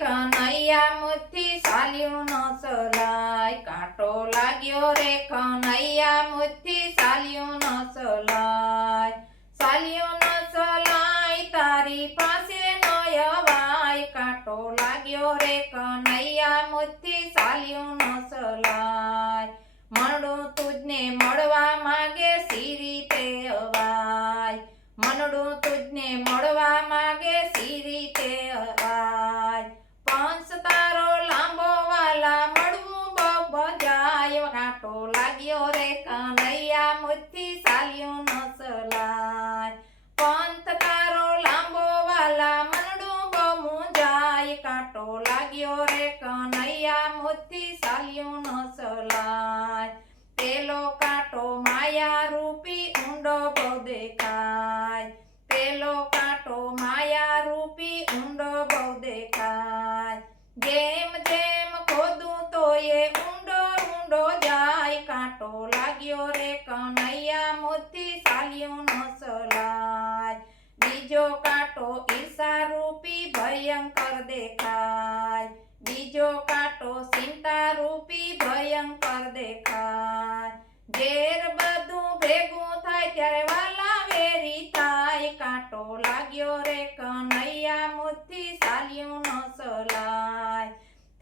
કનૈયા મુઠ્ઠી સાલ્યું ન સલાય, કાંટો લાગ્યો રે કનૈયા મુઠ્ઠી સાલ્યું ન સલાય, સાલ્યું ન સલાય તારી પાસે ન અવાય, કાંટો લાગ્યો રે કનૈયા મુઠ્ઠી સાલ્યું ન સલાય, મનડું તુજને મળવા માંગે સી રીતે અવાય, મનડું તુજને મળવા માંગે સી રીતે અવાય, પંચ તારો લાંબો વાલા મળવું બહુ બજાય, કાંટો લાગ્યો રે કનૈયા મુઠ્ઠી સાલ્યું ન સલાય, પંથ તારો લાંબો વાલા મનડું બહુ મૂંઝાય, કાંટો લાગ્યો રે કનૈયા મુઠ્ઠી સાલ્યું ન સલાય, પેલો કાંટો માયા રૂપી ઊંડો બહુ દેખાય, પેલો કાંટો માયા રૂપી ઊંડો બહુ દેખાય, જેમ જેમ ખોદું તો એ ઊંડો ઊંડો જાય, કાંટો લાગ્યો રે કનૈયા મુઠ્ઠી સાલ્યું ન સલાય, બીજો કાંટો ઈર્ષા રૂપી ભયંકર દેખાય, બીજો કાંટો ચિંતા રૂપી ભયંકર દેખાય, ઘેર બધું ભેગું થાય ત્યારે વાલા વેરી થાય, કાંટો લાગ્યો રે કનૈયા મુઠ્ઠી સાલ્યું ન સલાય,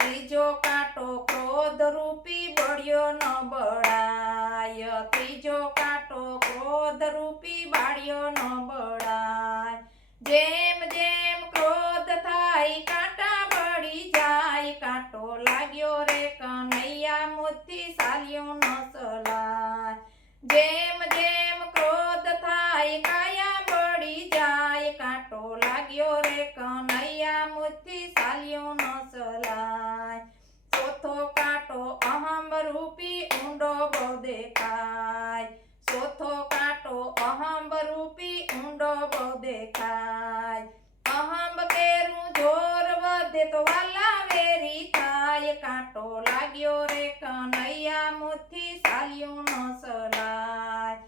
ત્રીજો કાંટો ક્રોધ રૂપી બળ્યો ન બળાય, ત્રીજો કાંટો ક્રોધ રૂપી બાળ્યો ન બળાય, જેમ જેમ ક્રોધ થાય કાંટા બળી જાય, કાંટો લાગ્યો રે કનૈયા મુઠ્ઠી સાલ્યું ન સલાય, જેમ જેમ ક્રોધ થાય કાયા બળી જાય, કાંટો લાગ્યો રે કનૈયા મુઠ્ઠી સાલ્યું ન સલાય, ચોથો કાંટો અહમ રૂપી ઊંડો બહુ દેખાય, ચોથો કાંટો અહમ રૂપી ઊંડો બહુ દેખાય, અહમ કેરું જોર વધે તો વાલા વેરી થાય, કાંટો લાગ્યો રે કનૈયા મુઠ્ઠી સાલ્યું ન સલાય,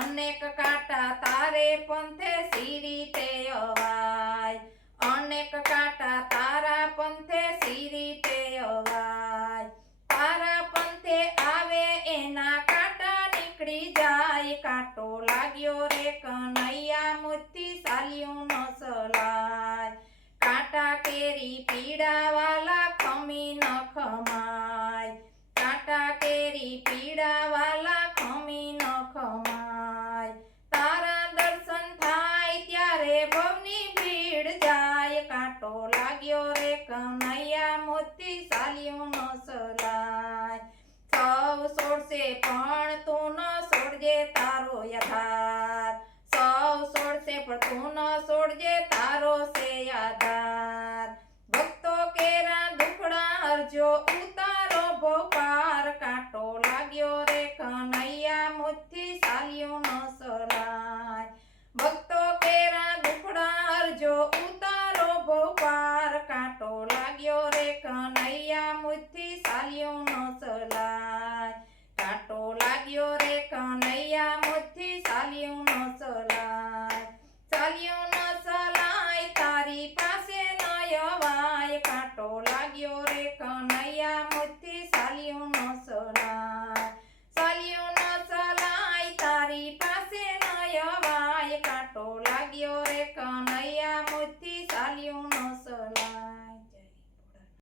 અનેક કાંટા તારે પંથે સી રીતે અવાય, અનેક કાંટા તારા પંથે સી રીતે અવાય, તારા પંથે આવે એના કાંટા નીકળી જાય, કાંટો લાગ્યો રે કનૈયા મુઠ્ઠી સાલ્યું ન સલાય, કાંટા કેરી પીડા વાલા ખમી ન ખમાય, કાંટા કેરી પીડા વાલા ખમી ન ખમાય, તારા દર્શન થાય ત્યારે ભવની ભીડ જાય, કાંટો લાગ્યો રે કનૈયા મુઠ્ઠી સાલ્યું ન સલાય, સૌ છોડશે પણ તું ન છોડજે તારો આધાર, સૌ છોડશે પણ તું ન છોડજે તારો છે આધાર, ભક્તો કેરા દુખડા હરજો ઉતારો ભો પાર, કાંટો લાગ્યો રે કનૈયા મુઠ્ઠી સાલ્યું ન સલાય, ભક્તો કેરા દુખડા હરજો ઉતારો ભો પાર, કાંટો લાગ્યો રે કનૈયા મુઠ્ઠી